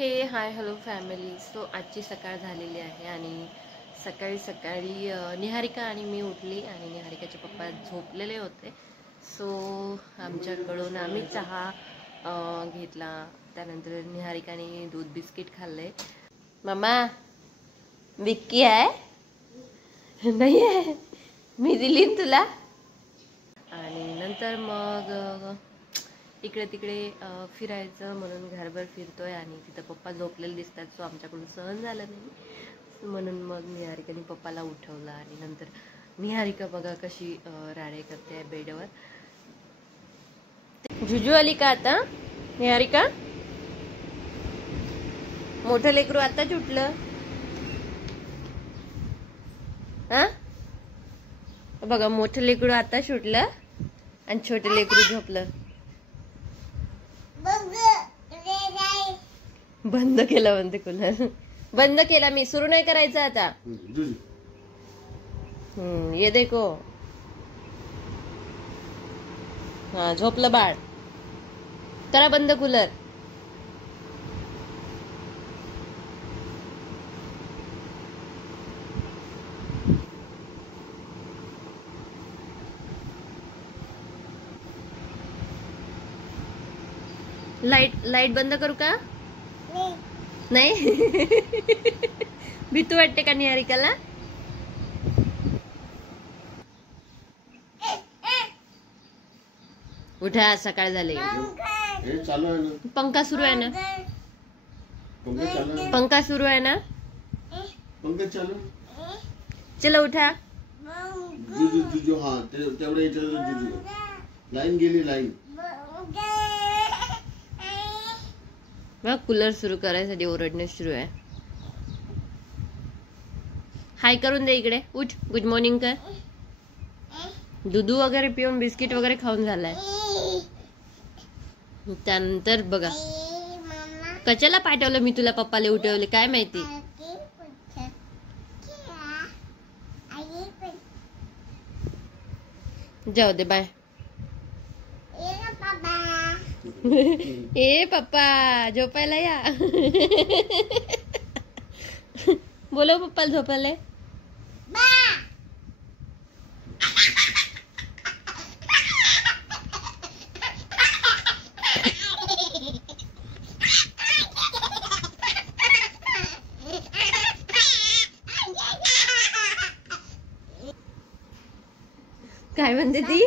हे hi hello family. So आजची सकाळ झालेली आहे आणि सकाळी सकाळी निहारिका आणि मी उठली आणि निहारिकाचे पप्पा झोपलेले होते. सो आमच्याकडून आम्ही चहा घेतला. त्यानंतर निहारिकाने दूध बिस्किट खाल्ले. मम्मा विक्की आहे नाही आहे, मी दिली तुला. आणि नंतर मग इकडे तिकडे फिरायचं म्हणून घरभर फिरतोय आणि तिथं पप्पा झोपलेले दिसतात. सो आमच्याकडून सहन झालं नाही म्हणून मग निहारिकाने पप्पाला उठवलं आणि नंतर निहारिका बघा कशी राडे करते आहे बेडवर. जुजू आली का आता निहारिका? मोठं लेकरू आताच उठलं. हा बघा, मोठं लेकरू आताच उठलं आणि छोटं लेकरू झोपलं. बंद केला म्हणते कूलर. बंद केला मी, सुरू नाही करायचं आता. ये देखो. हा झोपलं बाळ. करा बंद कूलर. लाईट बंद करू का? नाही. भीती वाटते का निहारिकाला? उठा, सकाळ झाले. पंखा सुरू आहे ना? पंखा सुरू आहे ना? चलो उठा. लाईन गेली. लाईन बघ, कूलर सुरू करायसाठी ओरडणे सुरू आहे. हाय करून दे इकडे. उठ, गुड मॉर्निंग कर. दूध वगैरे पिऊन बिस्किट वगैरे खाऊन झालाय. त्यानंतर बघा कशाला पाठवलं मी तुला, पप्पाला उठवले काय माहिती. जाऊ दे, बाय. ए पप्पा झोपायला या. बोलो पप्पाला झोपायला. काय म्हणते ती?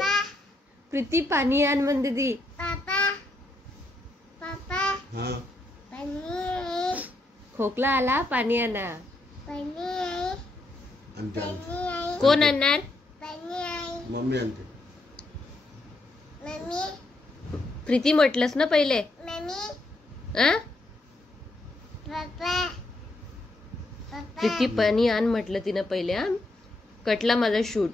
प्रीती पाणी आण म्हणते ती. खोकला आला, पाणी आणा. कोण आणणार? मम्मी आणते. प्रीती म्हटलंस ना पहिले. प्रीती पाणी आण म्हटलं तिनं पहिले. कटला माझा शूट.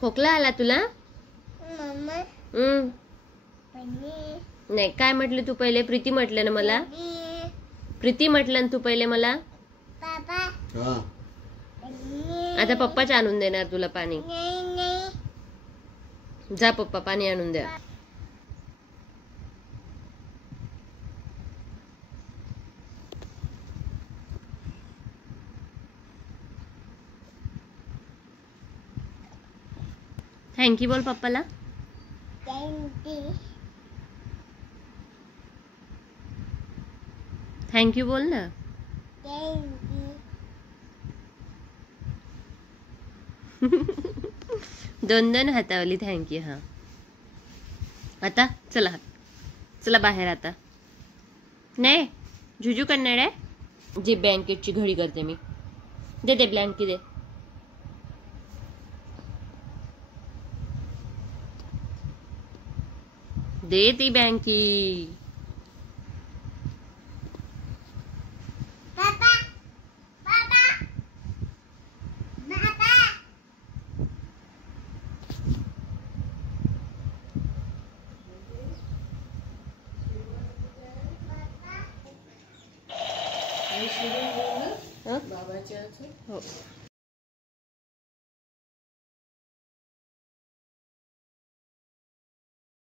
खोकला आला तुला? नाही, काय म्हटलं तू पहिले? प्रीती म्हटलं ना मला. प्रीती म्हटलं ना तू पहिले मला. आता पप्पाच आणून देणार तुला पाणी. जा पप्पा पाणी आणून द्या. थँक्यू बोल पप्पाला. थँक्यू बोल ना. दोन हातावली थँक्यू. हा आता चला, चला बाहेर. आता नाही, जुजू करणार आहे. जी ब्लँकेटची घडी करते मी. दे ब्लँकेट दे. दे ती ब्लँकेट. हो.